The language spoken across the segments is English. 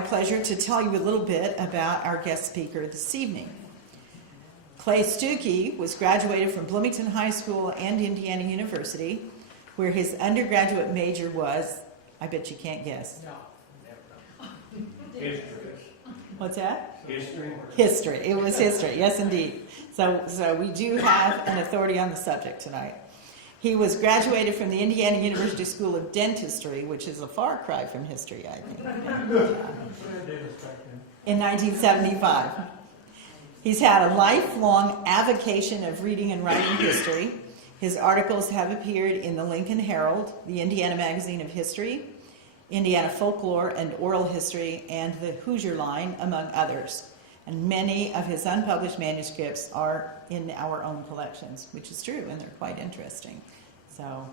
my pleasure to tell you a little bit about our guest speaker this evening. Clay Stuckey was graduated from Bloomington High School and Indiana University, where his undergraduate major was, I bet you can't guess. No, never. History. What's that? History. History. It was history, yes indeed. So we do have an authority on the subject tonight. He was graduated from the Indiana University School of Dentistry, which is a far cry from history, I think, in 1975. He's had a lifelong avocation of reading and writing history. His articles have appeared in the Lincoln Herald, the Indiana Magazine of History, Indiana Folklore and Oral History, and the Hoosier Line, among others. And many of his unpublished manuscripts are in our own collections, which is true, and they're quite interesting. So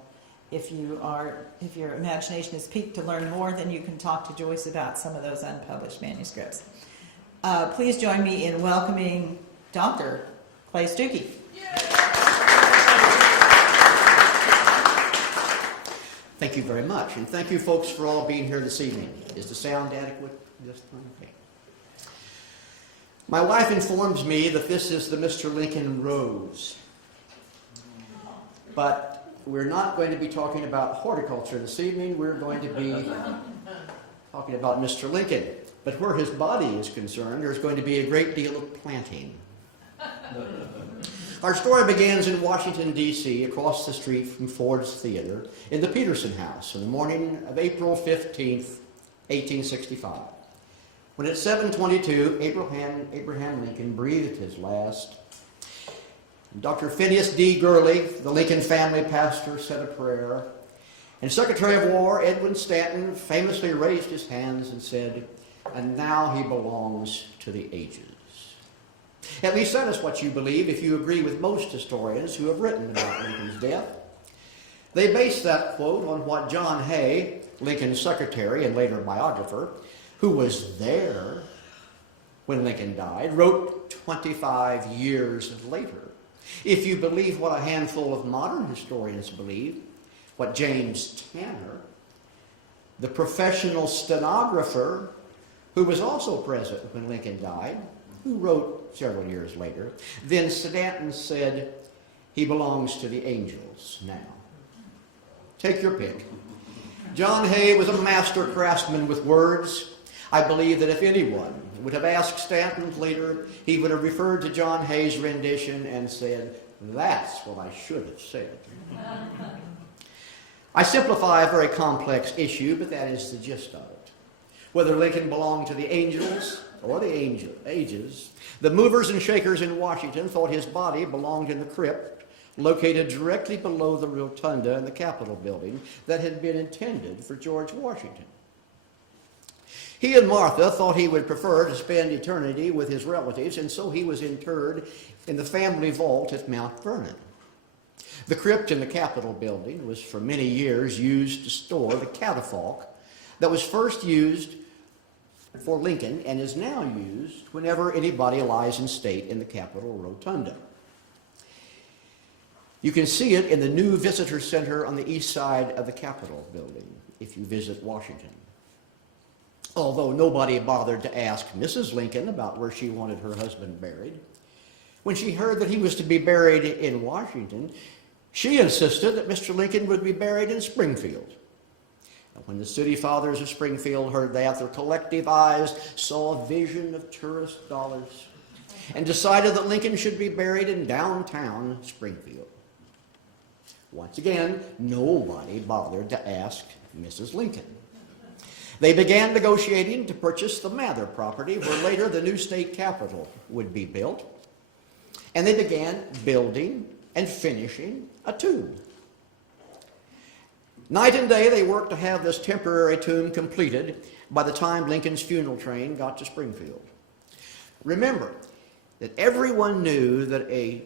if your imagination is piqued to learn more, then you can talk to Joyce about some of those unpublished manuscripts. Please join me in welcoming Dr. Clay Stuckey. Thank you very much, and thank you folks for all being here this evening. Is the sound adequate this time? Okay. My wife informs me that this is the Mr. Lincoln Rose. But we're not going to be talking about horticulture this evening. We're going to be talking about Mr. Lincoln. But where his body is concerned, there's going to be a great deal of planting. Our story begins in Washington, D.C., across the street from Ford's Theater, in the Peterson House, on the morning of April 15th, 1865. When at 7:22, Abraham Lincoln breathed his last. Dr. Phineas D. Gurley, the Lincoln family pastor, said a prayer. And Secretary of War Edwin Stanton famously raised his hands and said, "And now he belongs to the ages." At least that is what you believe if you agree with most historians who have written about Lincoln's death. They base that quote on what John Hay, Lincoln's secretary and later biographer, who was there when Lincoln died, wrote 25 years later. If you believe what a handful of modern historians believe, what James Tanner, the professional stenographer who was also present when Lincoln died, who wrote several years later, then Stanton said, he belongs to the angels now. Take your pick. John Hay was a master craftsman with words. I believe that if anyone would have asked Stanton later, he would have referred to John Hay's rendition and said, "That's what I should have said." I simplify a very complex issue, but that is the gist of it. Whether Lincoln belonged to the angels or the ages, the movers and shakers in Washington thought his body belonged in the crypt located directly below the rotunda in the Capitol building that had been intended for George Washington. He and Martha thought he would prefer to spend eternity with his relatives, and so he was interred in the family vault at Mount Vernon. The crypt in the Capitol building was for many years used to store the catafalque that was first used for Lincoln and is now used whenever anybody lies in state in the Capitol rotunda. You can see it in the new visitor center on the east side of the Capitol building if you visit Washington. Although nobody bothered to ask Mrs. Lincoln about where she wanted her husband buried, when she heard that he was to be buried in Washington, she insisted that Mr. Lincoln would be buried in Springfield. And when the city fathers of Springfield heard that, their collective eyes saw a vision of tourist dollars and decided that Lincoln should be buried in downtown Springfield. Once again, nobody bothered to ask Mrs. Lincoln. They began negotiating to purchase the Mather property, where later the new state capitol would be built. And they began building and finishing a tomb. Night and day they worked to have this temporary tomb completed by the time Lincoln's funeral train got to Springfield. Remember that everyone knew that a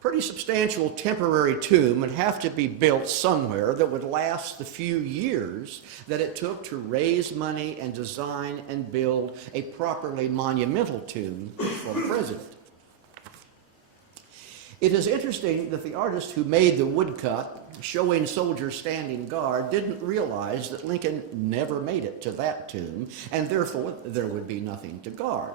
pretty substantial temporary tomb would have to be built somewhere that would last the few years that it took to raise money and design and build a properly monumental tomb for the president. It is interesting that the artist who made the woodcut showing soldiers standing guard, didn't realize that Lincoln never made it to that tomb, and therefore there would be nothing to guard.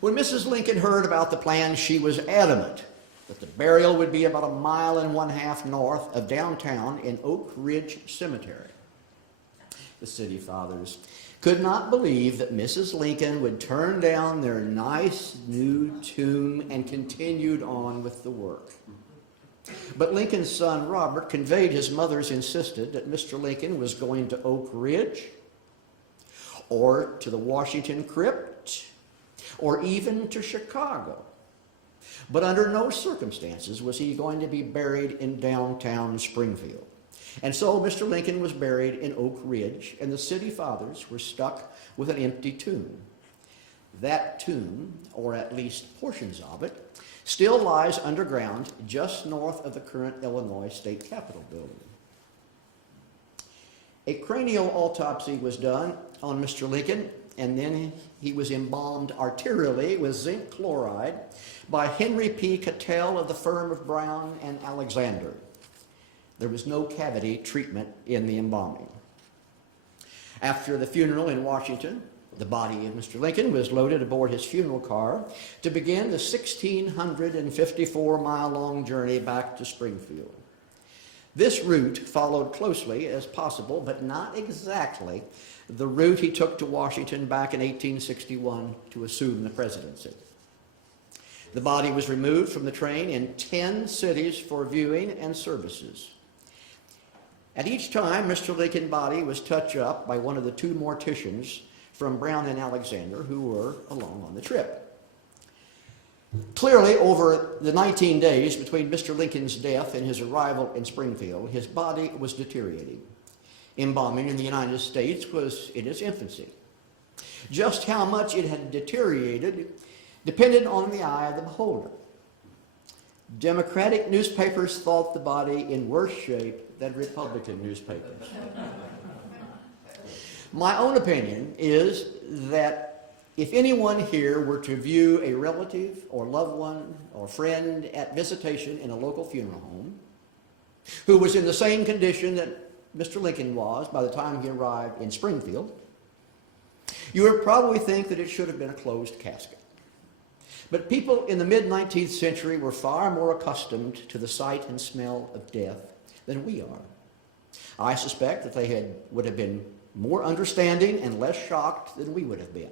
When Mrs. Lincoln heard about the plan, she was adamant that the burial would be about 1.5 miles north of downtown in Oak Ridge Cemetery. The city fathers could not believe that Mrs. Lincoln would turn down their nice new tomb and continued on with the work. But Lincoln's son Robert conveyed his mother's insisted that Mr. Lincoln was going to Oak Ridge or to the Washington Crypt or even to Chicago. But under no circumstances was he going to be buried in downtown Springfield. And so Mr. Lincoln was buried in Oak Ridge, and the city fathers were stuck with an empty tomb. That tomb, or at least portions of it, still lies underground just north of the current Illinois State Capitol building. A cranial autopsy was done on Mr. Lincoln, and then he was embalmed arterially with zinc chloride by Henry P. Cattell of the firm of Brown and Alexander. There was no cavity treatment in the embalming. After the funeral in Washington, the body of Mr. Lincoln was loaded aboard his funeral car to begin the 1,654-mile-long journey back to Springfield. This route followed closely as possible, but not exactly the route he took to Washington back in 1861 to assume the presidency. The body was removed from the train in 10 cities for viewing and services. At each time, Mr. Lincoln's body was touched up by one of the 2 morticians from Brown and Alexander who were along on the trip. Clearly, over the 19 days between Mr. Lincoln's death and his arrival in Springfield, his body was deteriorating. Embalming in the United States was in its infancy. Just how much it had deteriorated depended on the eye of the beholder. Democratic newspapers thought the body in worse shape than Republican newspapers. My own opinion is that if anyone here were to view a relative or loved one or friend at visitation in a local funeral home who was in the same condition that Mr. Lincoln was by the time he arrived in Springfield, you would probably think that it should have been a closed casket. But people in the mid-19th century were far more accustomed to the sight and smell of death than we are. I suspect that they would have been more understanding and less shocked than we would have been.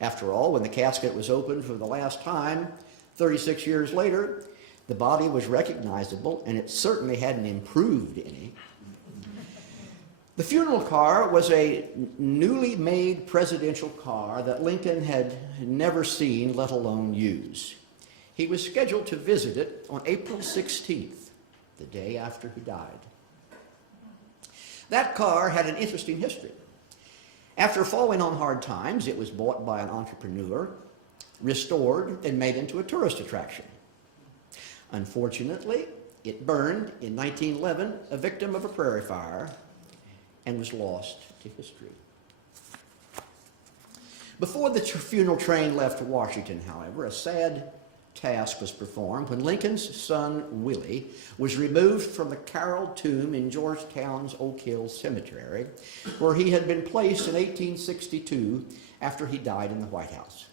After all, when the casket was opened for the last time, 36 years later, the body was recognizable, and it certainly hadn't improved any. The funeral car was a newly made presidential car that Lincoln had never seen, let alone use. He was scheduled to visit it on April 16th, the day after he died. That car had an interesting history. After falling on hard times, it was bought by an entrepreneur, restored, and made into a tourist attraction. Unfortunately, it burned in 1911, a victim of a prairie fire, and was lost to history. Before the funeral train left Washington, however, a sad task was performed when Lincoln's son, Willie, was removed from the Carroll tomb in Georgetown's Oak Hill Cemetery, where he had been placed in 1862 after he died in the White House.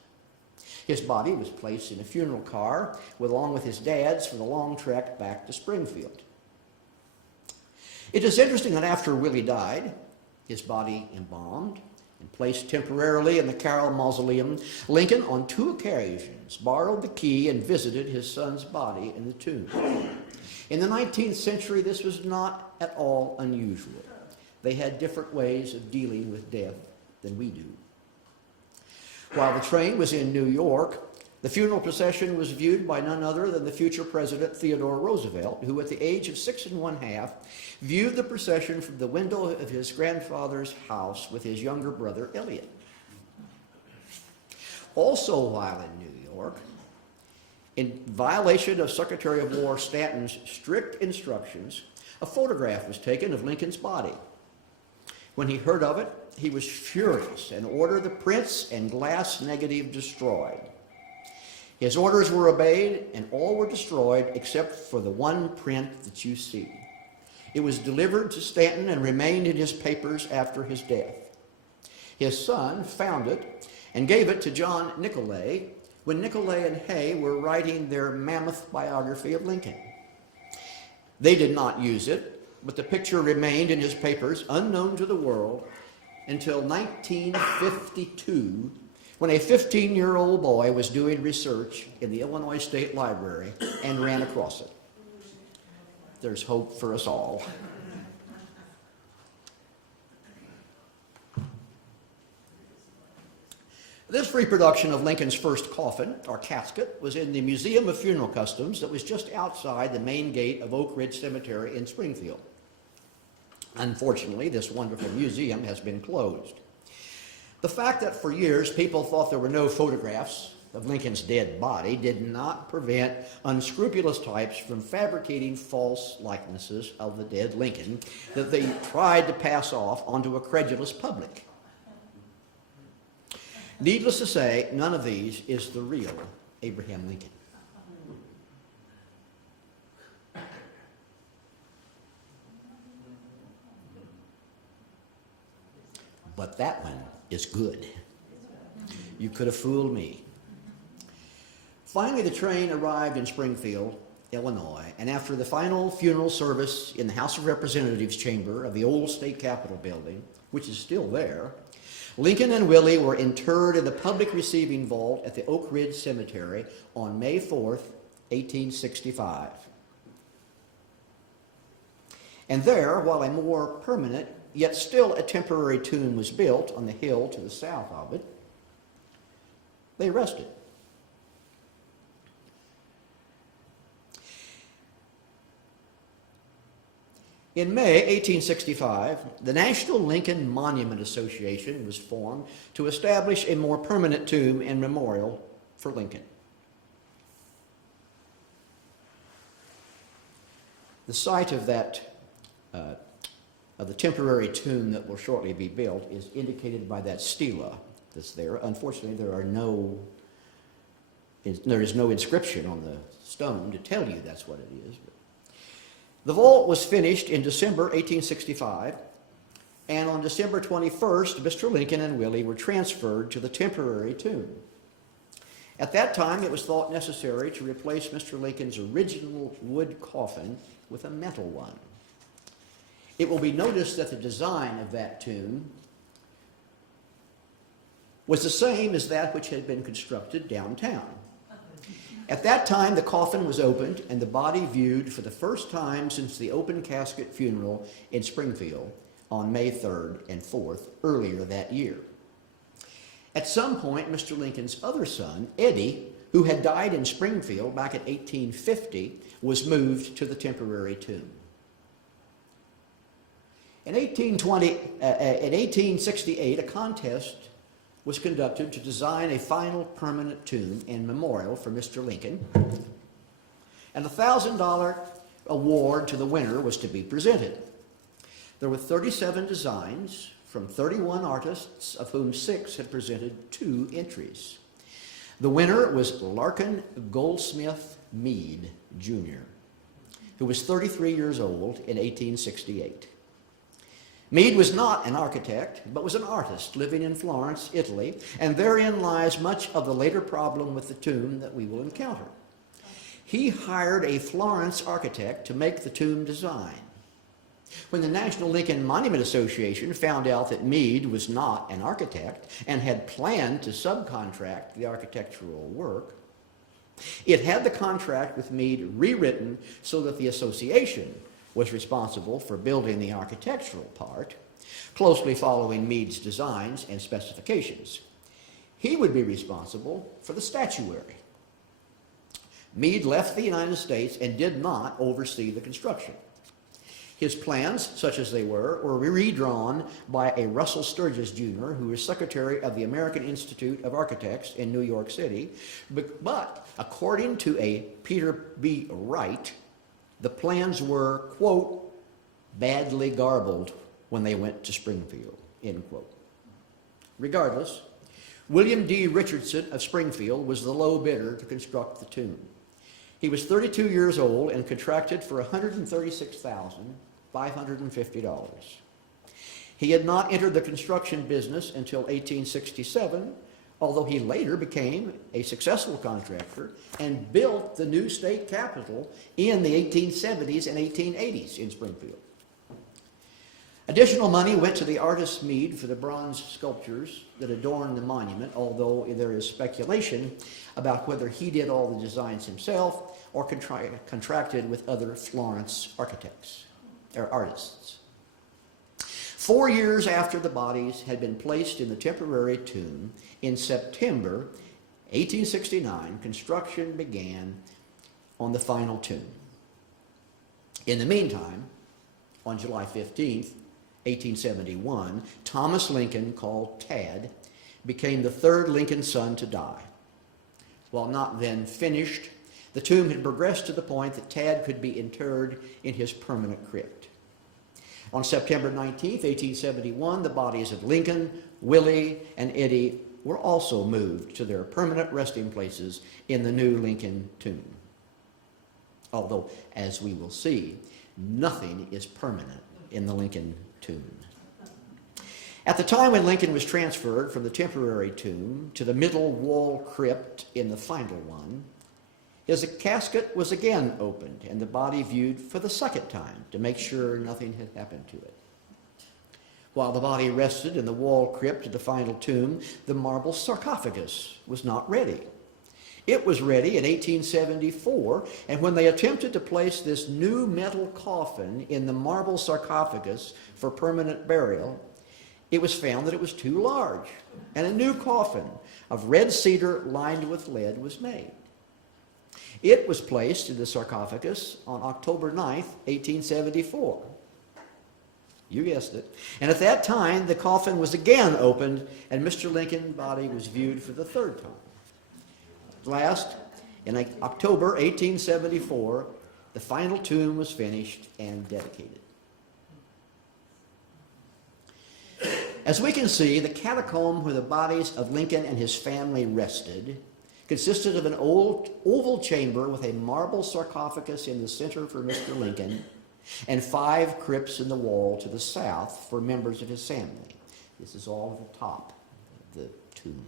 His body was placed in a funeral car along with his dad's for the long trek back to Springfield. It is interesting that after Willie died, his body embalmed and placed temporarily in the Carroll Mausoleum, Lincoln on 2 occasions borrowed the key and visited his son's body in the tomb. In the 19th century, this was not at all unusual. They had different ways of dealing with death than we do. While the train was in New York, the funeral procession was viewed by none other than the future President Theodore Roosevelt, who at the age of 6 1/2 viewed the procession from the window of his grandfather's house with his younger brother Elliot. Also while in New York, in violation of Secretary of War Stanton's strict instructions, a photograph was taken of Lincoln's body. When he heard of it, he was furious and ordered the prints and glass negative destroyed. His orders were obeyed, and all were destroyed except for the one print that you see. It was delivered to Stanton and remained in his papers after his death. His son found it and gave it to John Nicolay when Nicolay and Hay were writing their mammoth biography of Lincoln. They did not use it, but the picture remained in his papers unknown to the world until 1952, when a 15-year-old boy was doing research in the Illinois State Library and ran across it. There's hope for us all. This reproduction of Lincoln's first coffin, or casket, was in the Museum of Funeral Customs that was just outside the main gate of Oak Ridge Cemetery in Springfield. Unfortunately, this wonderful museum has been closed. The fact that for years people thought there were no photographs of Lincoln's dead body did not prevent unscrupulous types from fabricating false likenesses of the dead Lincoln that they tried to pass off onto a credulous public. Needless to say, none of these is the real Abraham Lincoln. But that one is good. You could have fooled me. Finally, the train arrived in Springfield, Illinois, and after the final funeral service in the House of Representatives chamber of the old state capitol building, which is still there, Lincoln and Willie were interred in the public receiving vault at the Oak Ridge Cemetery on May 4th, 1865. And there, while a more permanent, yet still a temporary tomb was built on the hill to the south of it, they rested. In May 1865, the National Lincoln Monument Association was formed to establish a more permanent tomb and memorial for Lincoln. The site of that of the temporary tomb that will shortly be built is indicated by that stela that's there. Unfortunately, there is no inscription on the stone to tell you that's what it is. The vault was finished in December 1865, and on December 21st, Mr. Lincoln and Willie were transferred to the temporary tomb. At that time, it was thought necessary to replace Mr. Lincoln's original wood coffin with a metal one. It will be noticed that the design of that tomb was the same as that which had been constructed downtown. At that time, the coffin was opened and the body viewed for the first time since the open casket funeral in Springfield on May 3rd and 4th earlier that year. At some point, Mr. Lincoln's other son, Eddie, who had died in Springfield back in 1850, was moved to the temporary tomb. In 1868, a contest was conducted to design a final permanent tomb and memorial for Mr. Lincoln, and a $1,000 award to the winner was to be presented. There were 37 designs from 31 artists, of whom 6 had presented 2 entries. The winner was Larkin Goldsmith Meade, Jr., who was 33 years old in 1868. Meade was not an architect, but was an artist living in Florence, Italy, and therein lies much of the later problem with the tomb that we will encounter. He hired a Florence architect to make the tomb design. When the National Lincoln Monument Association found out that Meade was not an architect and had planned to subcontract the architectural work, it had the contract with Meade rewritten so that the association was responsible for building the architectural part, closely following Meade's designs and specifications. He would be responsible for the statuary. Meade left the United States and did not oversee the construction. His plans, such as they were redrawn by a Russell Sturgis Jr., who was secretary of the American Institute of Architects in New York City. But according to a Peter B. Wright, the plans were, quote, badly garbled when they went to Springfield, end quote. Regardless, William D. Richardson of Springfield was the low bidder to construct the tomb. He was 32 years old and contracted for $136,550. He had not entered the construction business until 1867, although he later became a successful contractor and built the new state capitol in the 1870s and 1880s in Springfield. Additional money went to the artist's meed for the bronze sculptures that adorn the monument, although there is speculation about whether he did all the designs himself or contracted with other Florence architects or artists. 4 years after the bodies had been placed in the temporary tomb, in September 1869, construction began on the final tomb. In the meantime, on July 15th, 1871, Thomas Lincoln, called Tad, became the third Lincoln son to die. While not then finished, the tomb had progressed to the point that Tad could be interred in his permanent crypt. On September 19th, 1871, the bodies of Lincoln, Willie, and Eddie were also moved to their permanent resting places in the new Lincoln tomb. Although, as we will see, nothing is permanent in the Lincoln tomb. At the time when Lincoln was transferred from the temporary tomb to the middle wall crypt in the final one, his casket was again opened and the body viewed for the second time to make sure nothing had happened to it. While the body rested in the wall crypt of the final tomb, the marble sarcophagus was not ready. It was ready in 1874, and when they attempted to place this new metal coffin in the marble sarcophagus for permanent burial, it was found that it was too large, and a new coffin of red cedar lined with lead was made. It was placed in the sarcophagus on October 9th, 1874. You guessed it. And at that time, the coffin was again opened, and Mr. Lincoln's body was viewed for the third time. Last, in October 1874, the final tomb was finished and dedicated. As we can see, the catacomb where the bodies of Lincoln and his family rested consisted of an old oval chamber with a marble sarcophagus in the center for Mr. Lincoln and 5 crypts in the wall to the south for members of his family. This is all at the top of the tomb.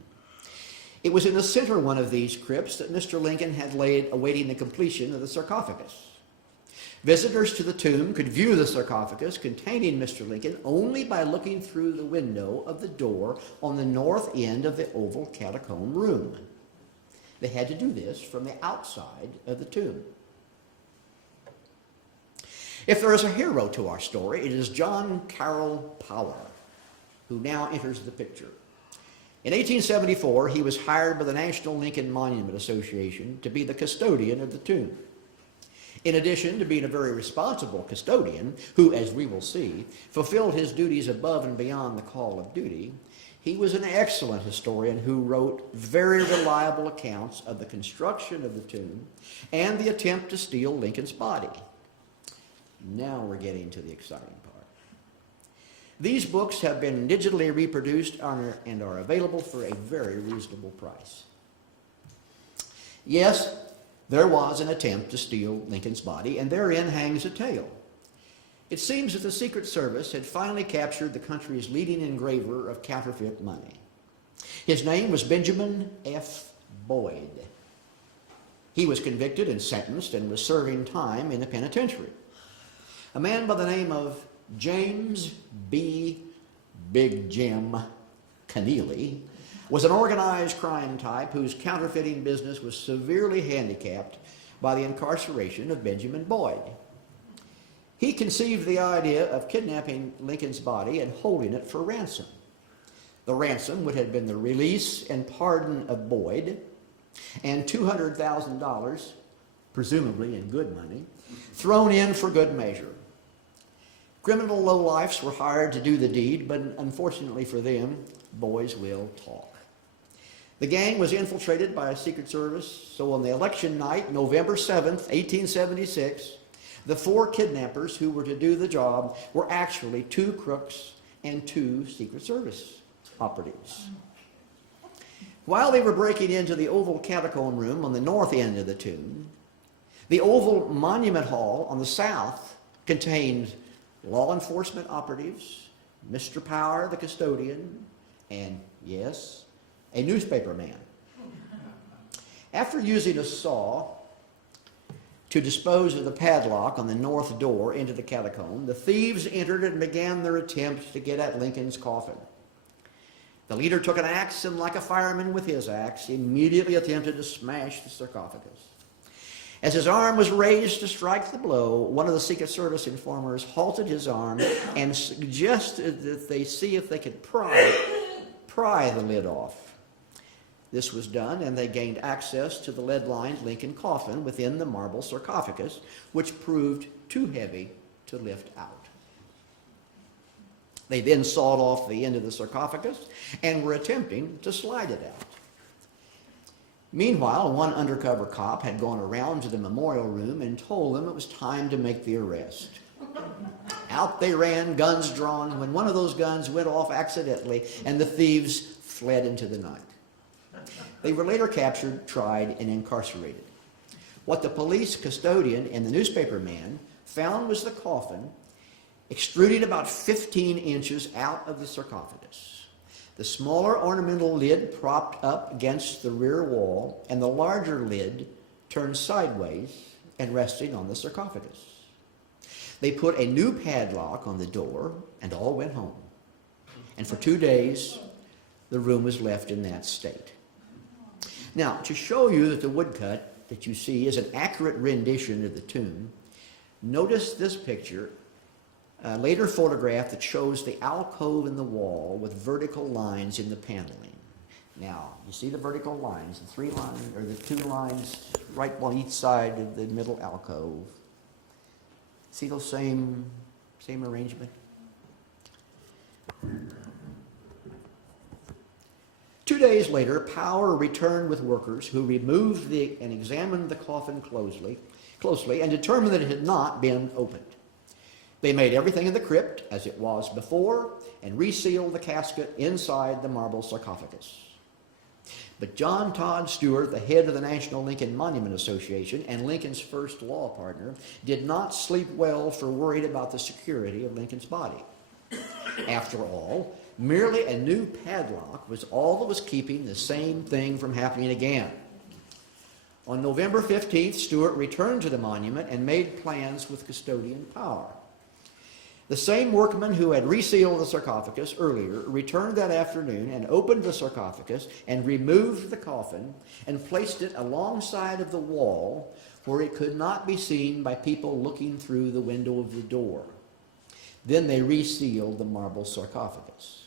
It was in the center one of these crypts that Mr. Lincoln had laid awaiting the completion of the sarcophagus. Visitors to the tomb could view the sarcophagus containing Mr. Lincoln only by looking through the window of the door on the north end of the oval catacomb room. They had to do this from the outside of the tomb. If there is a hero to our story, it is John Carroll Power, who now enters the picture. In 1874, he was hired by the National Lincoln Monument Association to be the custodian of the tomb. In addition to being a very responsible custodian, who, as we will see, fulfilled his duties above and beyond the call of duty, he was an excellent historian who wrote very reliable accounts of the construction of the tomb and the attempt to steal Lincoln's body. Now we're getting to the exciting part. These books have been digitally reproduced and are available for a very reasonable price. Yes, there was an attempt to steal Lincoln's body, and therein hangs a tale. It seems that the Secret Service had finally captured the country's leading engraver of counterfeit money. His name was Benjamin F. Boyd. He was convicted and sentenced and was serving time in the penitentiary. A man by the name of James B. Big Jim Keneally was an organized crime type whose counterfeiting business was severely handicapped by the incarceration of Benjamin Boyd. He conceived the idea of kidnapping Lincoln's body and holding it for ransom. The ransom would have been the release and pardon of Boyd and $200,000, presumably in good money, thrown in for good measure. Criminal lowlifes were hired to do the deed, but unfortunately for them, boys will talk. The gang was infiltrated by a Secret Service, so on the election night, November 7th, 1876, the 4 kidnappers who were to do the job were actually 2 crooks and 2 Secret Service operatives. While they were breaking into the oval catacomb room on the north end of the tomb, the oval monument hall on the south contained law enforcement operatives, Mr. Power, the custodian, and, yes, a newspaper man. After using a saw to dispose of the padlock on the north door into the catacomb, the thieves entered and began their attempt to get at Lincoln's coffin. The leader took an axe and, like a fireman with his axe, immediately attempted to smash the sarcophagus. As his arm was raised to strike the blow, one of the Secret Service informers halted his arm and suggested that they see if they could pry the lid off. This was done, and they gained access to the lead-lined Lincoln coffin within the marble sarcophagus, which proved too heavy to lift out. They then sawed off the end of the sarcophagus and were attempting to slide it out. Meanwhile, one undercover cop had gone around to the memorial room and told them it was time to make the arrest. Out they ran, guns drawn, when one of those guns went off accidentally and the thieves fled into the night. They were later captured, tried, and incarcerated. What the police custodian and the newspaper man found was the coffin extruding about 15 inches out of the sarcophagus. The smaller ornamental lid propped up against the rear wall, and the larger lid turned sideways and resting on the sarcophagus. They put a new padlock on the door, and all went home. And for 2 days, the room was left in that state. Now, to show you that the woodcut that you see is an accurate rendition of the tomb, notice this picture, a later photograph that shows the alcove in the wall with vertical lines in the paneling. Now, you see the vertical lines, the 3 lines, or the 2 lines right on each side of the middle alcove. See those same arrangement? 2 days later, Power returned with workers who removed and examined the coffin closely and determined that it had not been opened. They made everything in the crypt as it was before and resealed the casket inside the marble sarcophagus. But John Todd Stewart, the head of the National Lincoln Monument Association and Lincoln's first law partner, did not sleep well for worried about the security of Lincoln's body. After all, merely a new padlock was all that was keeping the same thing from happening again. On November 15th, Stewart returned to the monument and made plans with custodian Power. The same workman who had resealed the sarcophagus earlier returned that afternoon and opened the sarcophagus and removed the coffin and placed it alongside of the wall where it could not be seen by people looking through the window of the door. Then they resealed the marble sarcophagus.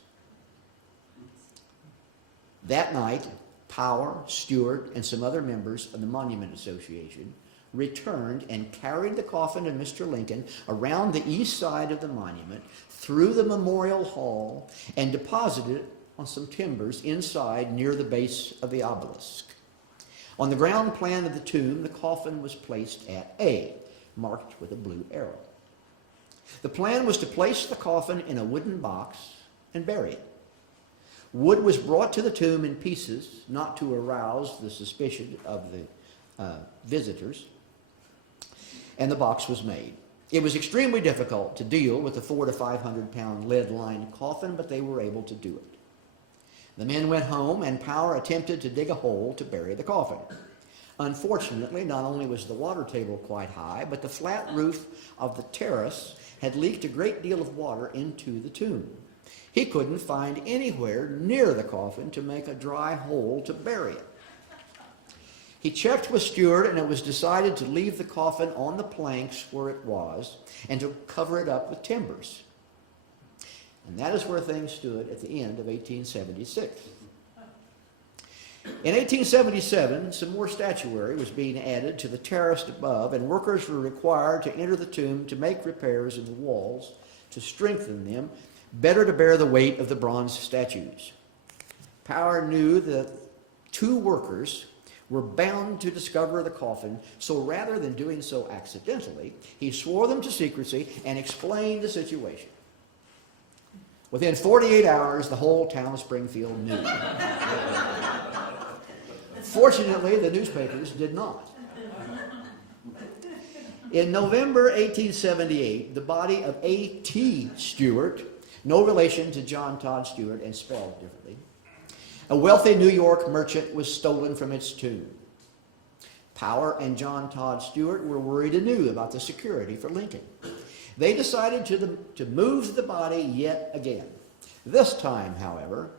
That night, Power, Stewart, and some other members of the Monument Association returned and carried the coffin of Mr. Lincoln around the east side of the monument, through the memorial hall, and deposited it on some timbers inside near the base of the obelisk. On the ground plan of the tomb, the coffin was placed at A, marked with a blue arrow. The plan was to place the coffin in a wooden box and bury it. Wood was brought to the tomb in pieces, not to arouse the suspicion of the visitors, and the box was made. It was extremely difficult to deal with the 400 to 500 pound lead-lined coffin, but they were able to do it. The men went home, and Power attempted to dig a hole to bury the coffin. Unfortunately, not only was the water table quite high, but the flat roof of the terrace had leaked a great deal of water into the tomb. He couldn't find anywhere near the coffin to make a dry hole to bury it. He checked with Stewart, and it was decided to leave the coffin on the planks where it was and to cover it up with timbers. And that is where things stood at the end of 1876. In 1877, some more statuary was being added to the terrace above, and workers were required to enter the tomb to make repairs in the walls to strengthen them, better to bear the weight of the bronze statues. Power knew that 2 workers were bound to discover the coffin, so rather than doing so accidentally, he swore them to secrecy and explained the situation. Within 48 hours, the whole town of Springfield knew. Fortunately, the newspapers did not. In November 1878, the body of A.T. Stewart, no relation to John Todd Stewart and spelled differently, a wealthy New York merchant, was stolen from its tomb. Power and John Todd Stewart were worried anew about the security for Lincoln. They decided to move the body yet again. This time, however,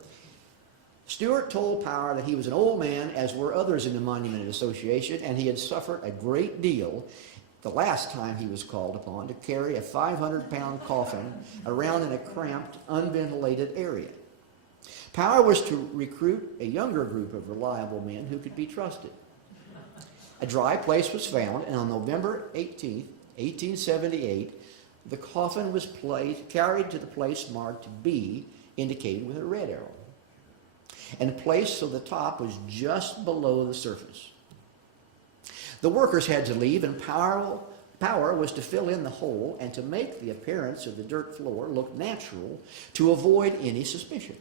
Stewart told Power that he was an old man, as were others in the Monument Association, and he had suffered a great deal the last time he was called upon to carry a 500-pound coffin around in a cramped, unventilated area. Power was to recruit a younger group of reliable men who could be trusted. A dry place was found, and on November 18, 1878, the coffin was carried to the place marked B, indicated with a red arrow, and placed so the top was just below the surface. The workers had to leave, and Power was to fill in the hole and to make the appearance of the dirt floor look natural to avoid any suspicion.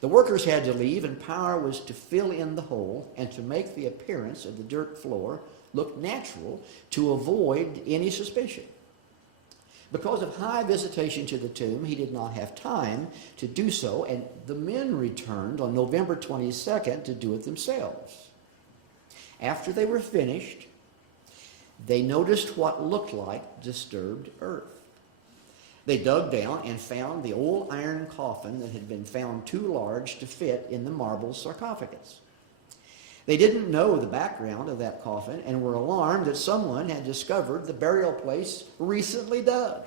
The workers had to leave, and Power was to fill in the hole and to make the appearance of the dirt floor look natural to avoid any suspicion. Because of high visitation to the tomb, he did not have time to do so, and the men returned on November 22nd to do it themselves. After they were finished, they noticed what looked like disturbed earth. They dug down and found the old iron coffin that had been found too large to fit in the marble sarcophagus. They didn't know the background of that coffin and were alarmed that someone had discovered the burial place recently dug.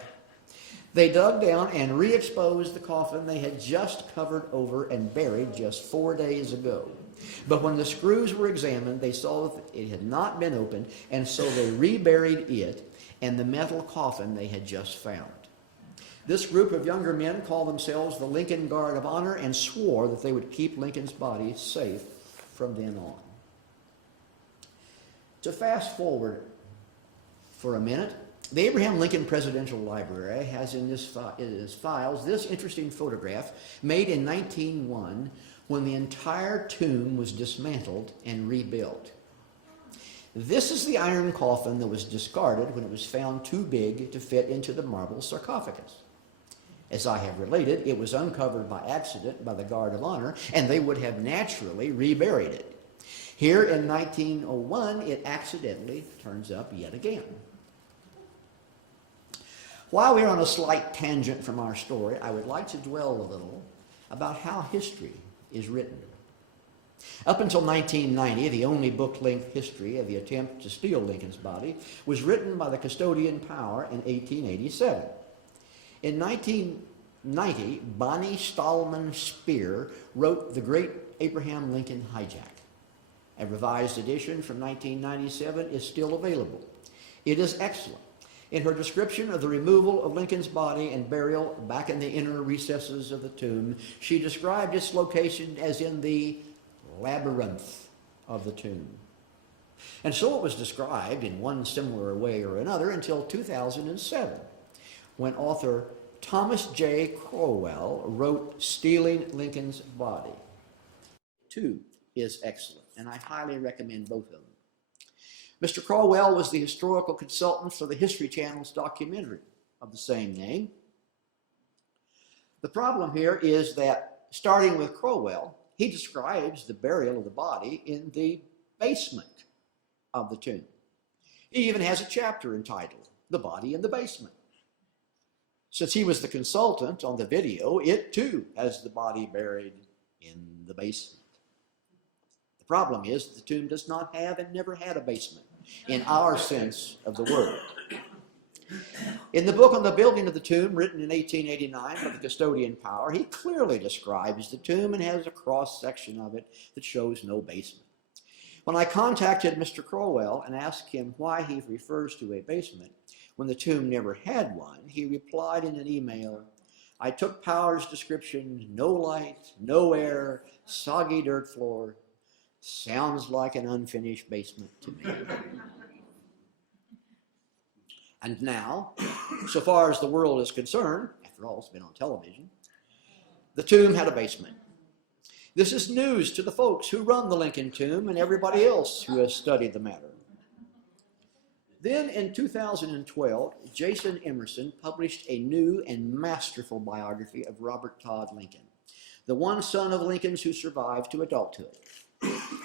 They dug down and re-exposed the coffin they had just covered over and buried just 4 days ago. But when the screws were examined, they saw that it had not been opened, and so they reburied it and the metal coffin they had just found. This group of younger men called themselves the Lincoln Guard of Honor and swore that they would keep Lincoln's body safe from then on. To fast forward for a minute, the Abraham Lincoln Presidential Library has in its files this interesting photograph made in 1901 when the entire tomb was dismantled and rebuilt. This is the iron coffin that was discarded when it was found too big to fit into the marble sarcophagus. As I have related, it was uncovered by accident by the Guard of Honor, and they would have naturally reburied it. Here in 1901, it accidentally turns up yet again. While we're on a slight tangent from our story, I would like to dwell a little about how history is written. Up until 1990, the only book-length history of the attempt to steal Lincoln's body was written by the custodian Power in 1887. In 1990, Bonnie Stallman Spear wrote The Great Abraham Lincoln Hijack. A revised edition from 1997 is still available. It is excellent. In her description of the removal of Lincoln's body and burial back in the inner recesses of the tomb, she described its location as in the labyrinth of the tomb. And so it was described in one similar way or another until 2007, when author Thomas J. Crowell wrote Stealing Lincoln's Body. Too is excellent, and I highly recommend both of them. Mr. Crowell was the historical consultant for the History Channel's documentary of the same name. The problem here is that, starting with Crowell, he describes the burial of the body in the basement of the tomb. He even has a chapter entitled, The Body in the Basement. Since he was the consultant on the video, it too has the body buried in the basement. The problem is the tomb does not have and never had a basement in our sense of the word. In the book on the building of the tomb, written in 1889 by the custodian Power, he clearly describes the tomb and has a cross-section of it that shows no basement. When I contacted Mr. Crowell and asked him why he refers to a basement when the tomb never had one, he replied in an email, "I took Power's description, no light, no air, soggy dirt floor. Sounds like an unfinished basement to me." And now, so far as the world is concerned, after all, it's been on television, the tomb had a basement. This is news to the folks who run the Lincoln Tomb and everybody else who has studied the matter. Then in 2012, Jason Emerson published a new and masterful biography of Robert Todd Lincoln, the one son of Lincoln's who survived to adulthood.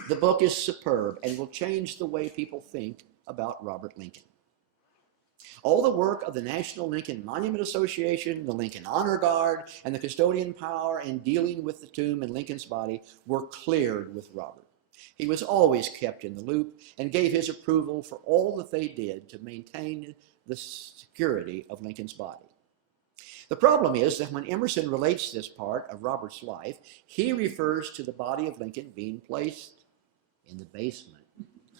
The book is superb and will change the way people think about Robert Lincoln. All the work of the National Lincoln Monument Association, the Lincoln Honor Guard, and the custodian power in dealing with the tomb and Lincoln's body were cleared with Robert. He was always kept in the loop and gave his approval for all that they did to maintain the security of Lincoln's body. The problem is that when Emerson relates this part of Robert's life, he refers to the body of Lincoln being placed in the basement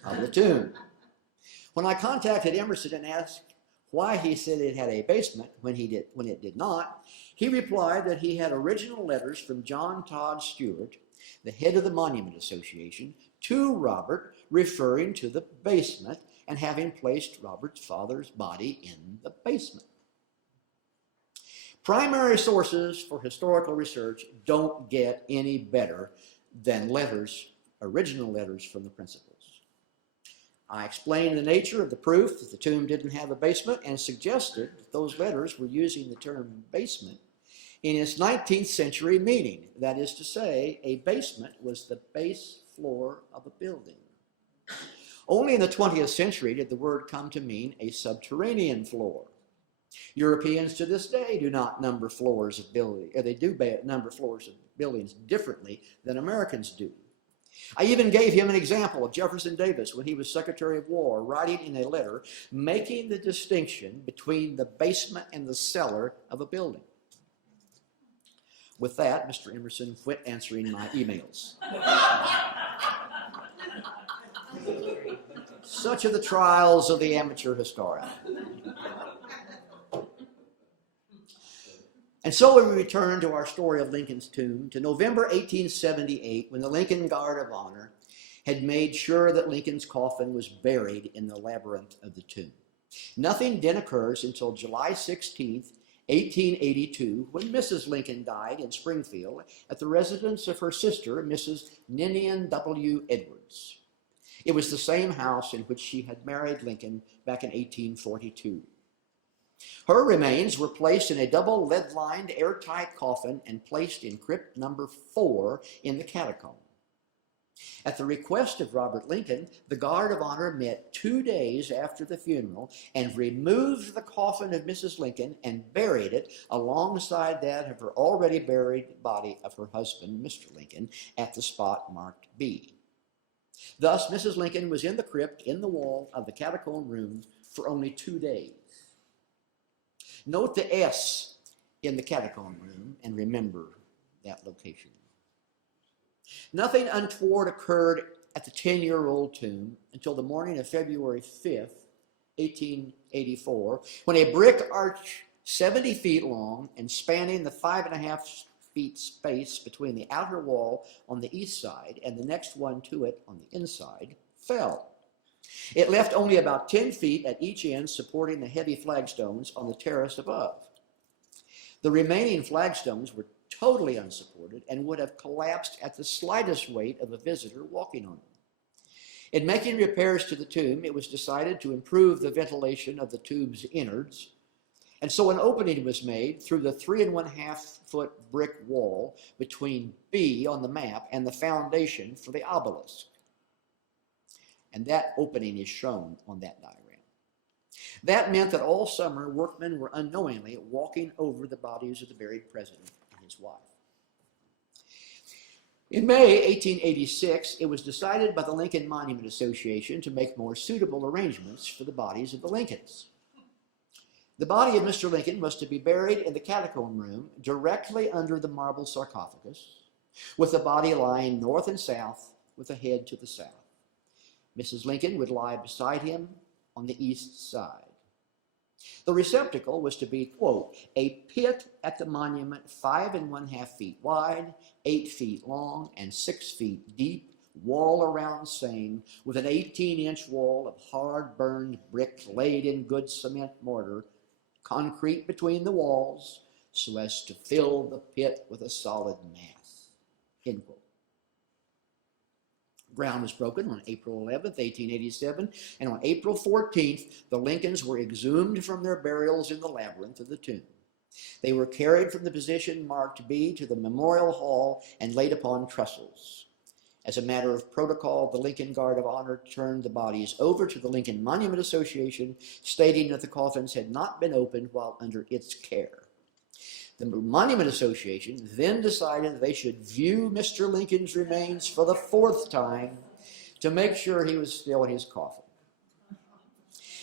of the tomb. When I contacted Emerson and asked why he said it had a basement when it did not, he replied that he had original letters from John Todd Stewart, the head of the Monument Association, to Robert referring to the basement and having placed Robert's father's body in the basement. Primary sources for historical research don't get any better than letters, original letters from the principals. I explained the nature of the proof that the tomb didn't have a basement and suggested that those letters were using the term basement in its 19th century meaning. That is to say, a basement was the base floor of a building. Only in the 20th century did the word come to mean a subterranean floor. Europeans to this day do not number floors of buildings. They do number floors of buildings differently than Americans do. I even gave him an example of Jefferson Davis when he was Secretary of War, writing in a letter making the distinction between the basement and the cellar of a building. With that, Mr. Emerson quit answering my emails. Such are the trials of the amateur historian. And so we return to our story of Lincoln's tomb to November 1878, when the Lincoln Guard of Honor had made sure that Lincoln's coffin was buried in the labyrinth of the tomb. Nothing then occurs until July 16th, 1882, when Mrs. Lincoln died in Springfield at the residence of her sister, Mrs. Ninian W. Edwards. It was the same house in which she had married Lincoln back in 1842. Her remains were placed in a double lead-lined airtight coffin and placed in crypt number 4 in the catacomb. At the request of Robert Lincoln, the Guard of Honor met 2 days after the funeral and removed the coffin of Mrs. Lincoln and buried it alongside that of her already buried body of her husband, Mr. Lincoln, at the spot marked B. Thus, Mrs. Lincoln was in the crypt in the wall of the catacomb room for only 2 days. Note the S in the catacomb room and remember that location. Nothing untoward occurred at the 10-year-old tomb until the morning of February 5th, 1884, when a brick arch 70 feet long and spanning the 5.5 feet space between the outer wall on the east side and the next one to it on the inside fell. It left only about 10 feet at each end, supporting the heavy flagstones on the terrace above. The remaining flagstones were totally unsupported and would have collapsed at the slightest weight of a visitor walking on them. In making repairs to the tomb, it was decided to improve the ventilation of the tomb's innards, and so an opening was made through the 3.5-foot brick wall between B on the map and the foundation for the obelisk. And that opening is shown on that diagram. That meant that all summer, workmen were unknowingly walking over the bodies of the buried president and his wife. In May 1886, it was decided by the Lincoln Monument Association to make more suitable arrangements for the bodies of the Lincolns. The body of Mr. Lincoln was to be buried in the catacomb room directly under the marble sarcophagus, with the body lying north and south with the head to the south. Mrs. Lincoln would lie beside him on the east side. The receptacle was to be, quote, a pit at the monument 5.5 feet wide, 8 feet long, and 6 feet deep, wall around same, with an 18-inch wall of hard-burned brick laid in good cement mortar, concrete between the walls, so as to fill the pit with a solid mass, end quote. Ground was broken on April 11th, 1887, and on April 14th, the Lincolns were exhumed from their burials in the labyrinth of the tomb. They were carried from the position marked B to the Memorial Hall and laid upon trestles. As a matter of protocol, the Lincoln Guard of Honor turned the bodies over to the Lincoln Monument Association, stating that the coffins had not been opened while under its care. The Monument Association then decided they should view Mr. Lincoln's remains for the 4th time to make sure he was still in his coffin.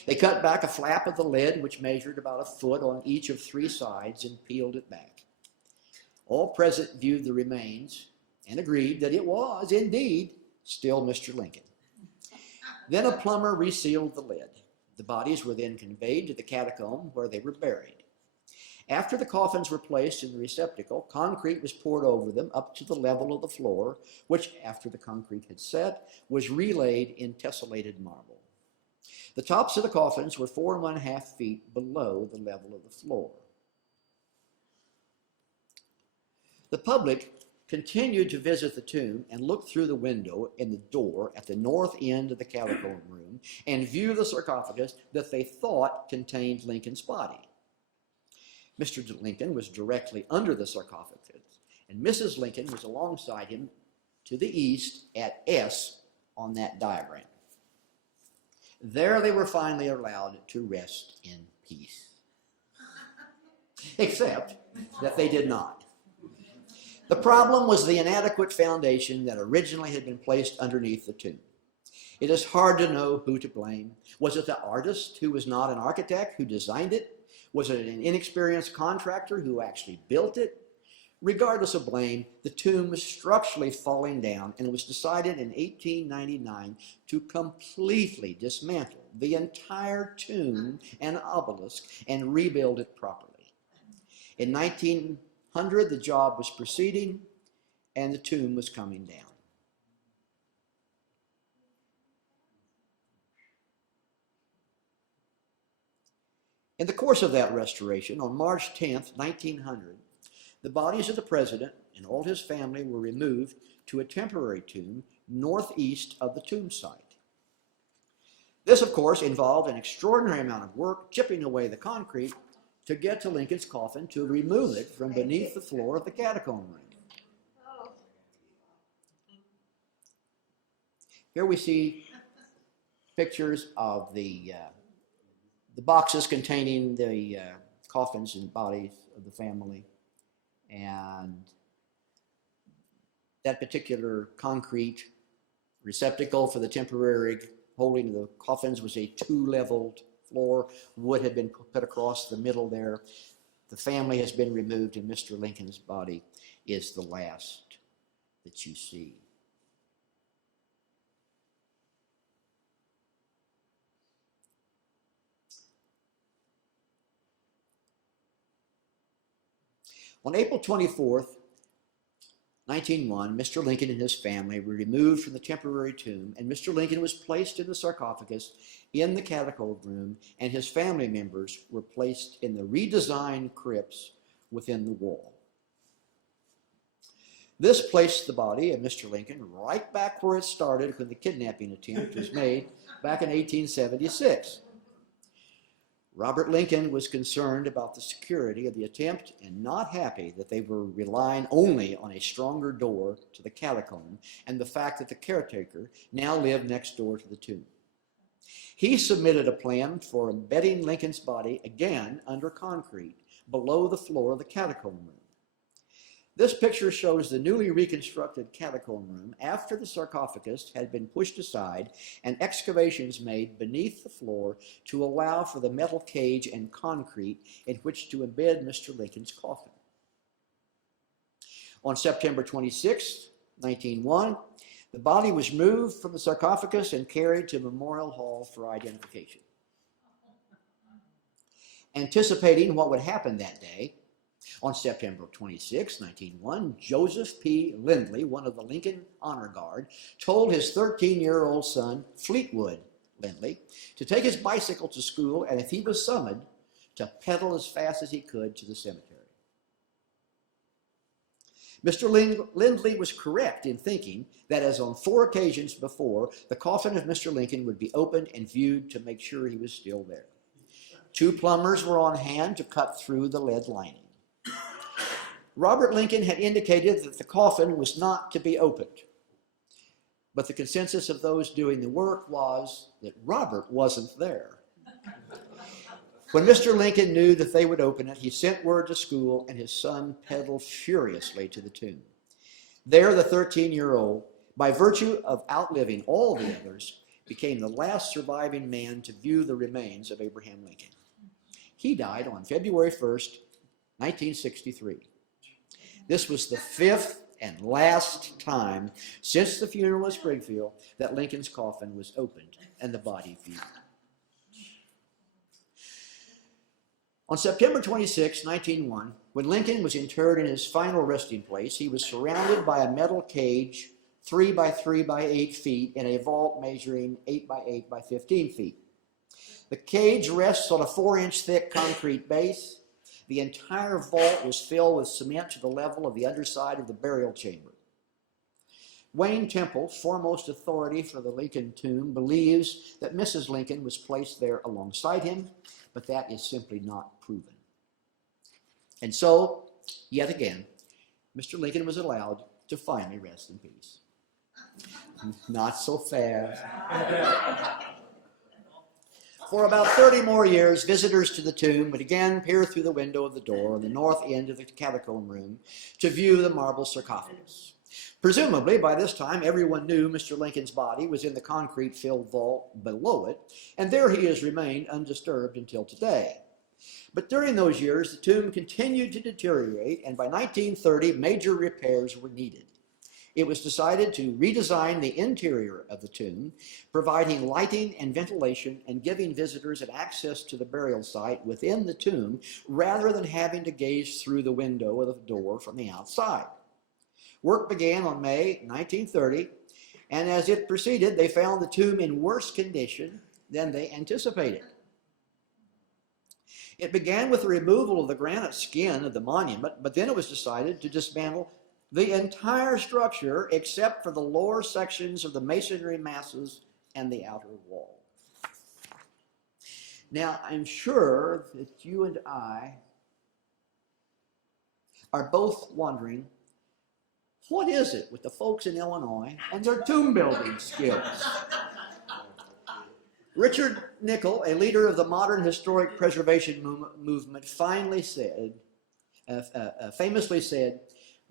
They cut back a flap of the lid, which measured about a foot on each of 3 sides, and peeled it back. All present viewed the remains and agreed that it was, indeed, still Mr. Lincoln. Then a plumber resealed the lid. The bodies were then conveyed to the catacomb where they were buried. After the coffins were placed in the receptacle, concrete was poured over them up to the level of the floor, which, after the concrete had set, was relaid in tessellated marble. The tops of the coffins were 4½ feet below the level of the floor. The public continued to visit the tomb and look through the window in the door at the north end of the catacomb room and view the sarcophagus that they thought contained Lincoln's body. Mr. Lincoln was directly under the sarcophagus, and Mrs. Lincoln was alongside him to the east at S on that diagram. There they were finally allowed to rest in peace. Except that they did not. The problem was the inadequate foundation that originally had been placed underneath the tomb. It is hard to know who to blame. Was it the artist who was not an architect who designed it? Was it an inexperienced contractor who actually built it? Regardless of blame, the tomb was structurally falling down, and it was decided in 1899 to completely dismantle the entire tomb and obelisk and rebuild it properly. In 1900, the job was proceeding, and the tomb was coming down. In the course of that restoration, on March 10th, 1900, the bodies of the president and all his family were removed to a temporary tomb northeast of the tomb site. This, of course, involved an extraordinary amount of work chipping away the concrete to get to Lincoln's coffin to remove it from beneath the floor of the catacomb room. Here we see pictures of the boxes containing the coffins and bodies of the family. And that particular concrete receptacle for the temporary holding of the coffins was a 2-leveled floor. Wood had been put across the middle there. The family has been removed, and Mr. Lincoln's body is the last that you see. On April 24th, 1901, Mr. Lincoln and his family were removed from the temporary tomb, and Mr. Lincoln was placed in the sarcophagus in the catacomb room, and his family members were placed in the redesigned crypts within the wall. This placed the body of Mr. Lincoln right back where it started when the kidnapping attempt was made back in 1876. Robert Lincoln was concerned about the security of the attempt and not happy that they were relying only on a stronger door to the catacomb and the fact that the caretaker now lived next door to the tomb. He submitted a plan for embedding Lincoln's body again under concrete below the floor of the catacomb room. This picture shows the newly reconstructed catacomb room after the sarcophagus had been pushed aside and excavations made beneath the floor to allow for the metal cage and concrete in which to embed Mr. Lincoln's coffin. On September 26, 1901, the body was moved from the sarcophagus and carried to Memorial Hall for identification. Anticipating what would happen that day, on September 26, 1901, Joseph P. Lindley, one of the Lincoln Honor Guard, told his 13-year-old son, Fleetwood Lindley, to take his bicycle to school, and if he was summoned, to pedal as fast as he could to the cemetery. Mr. Lindley was correct in thinking that, as on 4 occasions before, the coffin of Mr. Lincoln would be opened and viewed to make sure he was still there. 2 plumbers were on hand to cut through the lead lining. Robert Lincoln had indicated that the coffin was not to be opened, but the consensus of those doing the work was that Robert wasn't there. When Mr. Lincoln knew that they would open it, he sent word to school, and his son pedaled furiously to the tomb. There, the 13-year-old, by virtue of outliving all the others, became the last surviving man to view the remains of Abraham Lincoln. He died on February 1st, 1963. This was the 5th and last time since the funeral at Springfield that Lincoln's coffin was opened and the body viewed. On September 26, 1901, when Lincoln was interred in his final resting place, he was surrounded by a metal cage 3 by 3 by 8 feet in a vault measuring 8 by 8 by 15 feet. The cage rests on a 4-inch thick concrete base. The entire vault was filled with cement to the level of the underside of the burial chamber. Wayne Temple, foremost authority for the Lincoln tomb, believes that Mrs. Lincoln was placed there alongside him, but that is simply not proven. And so, yet again, Mr. Lincoln was allowed to finally rest in peace. Not so fast. For about 30 more years, visitors to the tomb would again peer through the window of the door on the north end of the catacomb room to view the marble sarcophagus. Presumably, by this time, everyone knew Mr. Lincoln's body was in the concrete-filled vault below it, and there he has remained undisturbed until today. But during those years, the tomb continued to deteriorate, and by 1930, major repairs were needed. It was decided to redesign the interior of the tomb, providing lighting and ventilation and giving visitors an access to the burial site within the tomb rather than having to gaze through the window of the door from the outside. Work began on May 1930, and as it proceeded, they found the tomb in worse condition than they anticipated. It began with the removal of the granite skin of the monument, but then it was decided to dismantle the entire structure except for the lower sections of the masonry masses and the outer wall. Now, I'm sure that you and I are both wondering, what is it with the folks in Illinois and their tomb building skills? Richard Nickel, a leader of the modern historic preservation movement, famously said,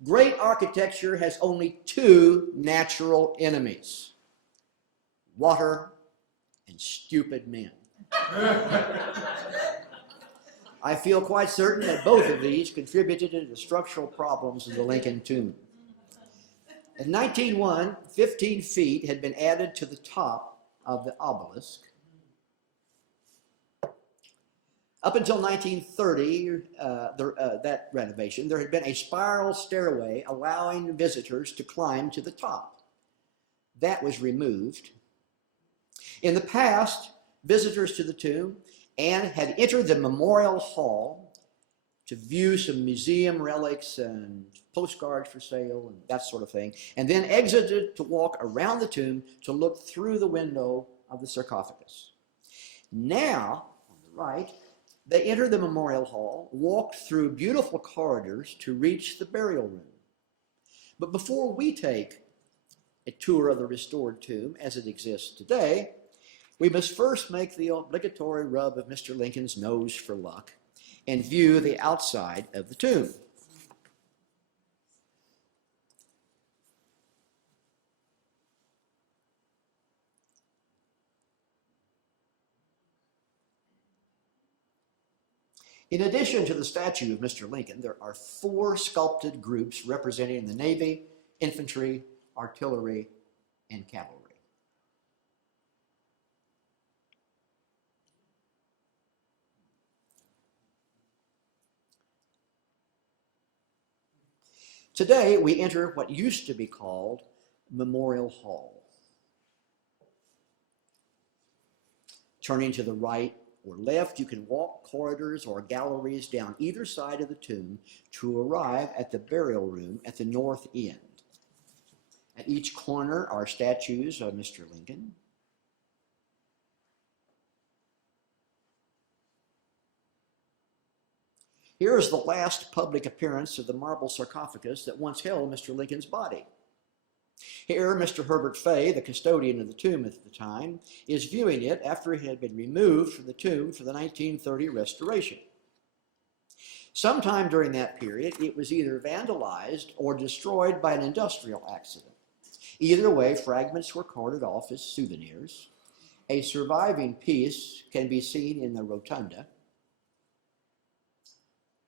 "Great architecture has only 2 natural enemies: water and stupid men." I feel quite certain that both of these contributed to the structural problems of the Lincoln tomb. In 1901, 15 feet had been added to the top of the obelisk. Up until 1930, that renovation, there had been a spiral stairway allowing visitors to climb to the top. That was removed. In the past, visitors to the tomb had entered the memorial hall to view some museum relics and postcards for sale and that sort of thing, and then exited to walk around the tomb to look through the window of the sarcophagus. Now, on the right, they entered the memorial hall, walked through beautiful corridors to reach the burial room. But before we take a tour of the restored tomb as it exists today, we must first make the obligatory rub of Mr. Lincoln's nose for luck and view the outside of the tomb. In addition to the statue of Mr. Lincoln, there are 4 sculpted groups representing the Navy, infantry, artillery, and cavalry. Today, we enter what used to be called Memorial Hall. Turning to the right or left, you can walk corridors or galleries down either side of the tomb to arrive at the burial room at the north end. At each corner are statues of Mr. Lincoln. Here is the last public appearance of the marble sarcophagus that once held Mr. Lincoln's body. Here, Mr. Herbert Fay, the custodian of the tomb at the time, is viewing it after it had been removed from the tomb for the 1930 restoration. Sometime during that period, it was either vandalized or destroyed by an industrial accident. Either way, fragments were carted off as souvenirs. A surviving piece can be seen in the rotunda.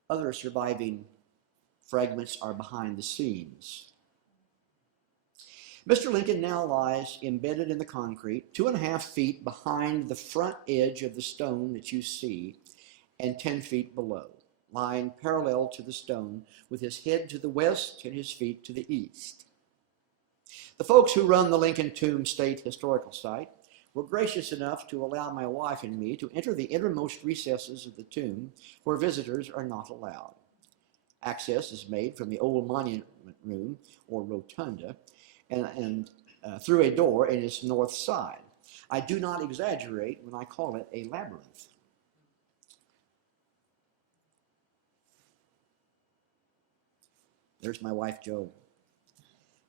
Other surviving fragments are behind the scenes. Mr. Lincoln now lies embedded in the concrete 2.5 feet behind the front edge of the stone that you see and 10 feet below, lying parallel to the stone with his head to the west and his feet to the east. The folks who run the Lincoln Tomb State Historical Site were gracious enough to allow my wife and me to enter the innermost recesses of the tomb where visitors are not allowed. Access is made from the old monument room, or rotunda, and through a door in its north side. I do not exaggerate when I call it a labyrinth. There's my wife, Jo.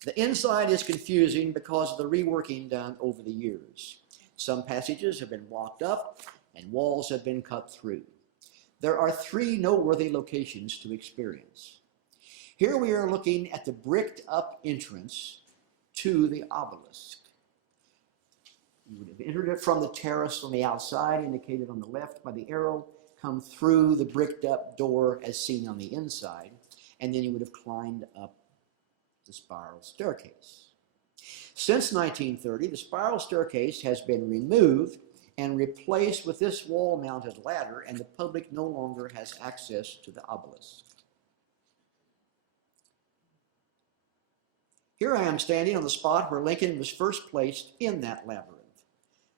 The inside is confusing because of the reworking done over the years. Some passages have been blocked up and walls have been cut through. There are 3 noteworthy locations to experience. Here we are looking at the bricked up entrance to the obelisk. You would have entered it from the terrace on the outside, indicated on the left by the arrow, come through the bricked up door as seen on the inside, and then you would have climbed up the spiral staircase. Since 1930, the spiral staircase has been removed and replaced with this wall-mounted ladder, and the public no longer has access to the obelisk. Here I am standing on the spot where Lincoln was first placed in that labyrinth.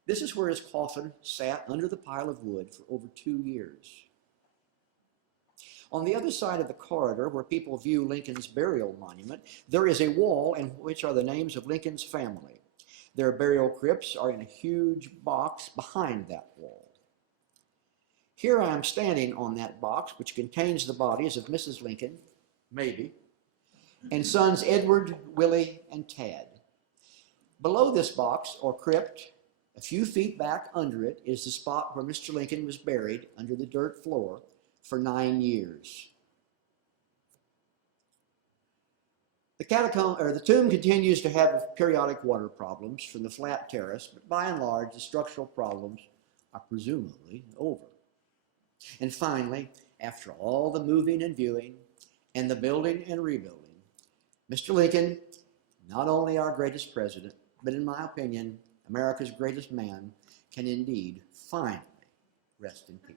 This is where his coffin sat under the pile of wood for over 2 years. On the other side of the corridor, where people view Lincoln's burial monument, there is a wall in which are the names of Lincoln's family. Their burial crypts are in a huge box behind that wall. Here I am standing on that box, which contains the bodies of Mrs. Lincoln, maybe, and sons Edward, Willie, and Tad. Below this box, or crypt, a few feet back under it, is the spot where Mr. Lincoln was buried under the dirt floor for 9 years. The tomb continues to have periodic water problems from the flat terrace, but by and large, the structural problems are presumably over. And finally, after all the moving and viewing, and the building and rebuilding, Mr. Lincoln, not only our greatest president, but in my opinion, America's greatest man, can indeed finally rest in peace.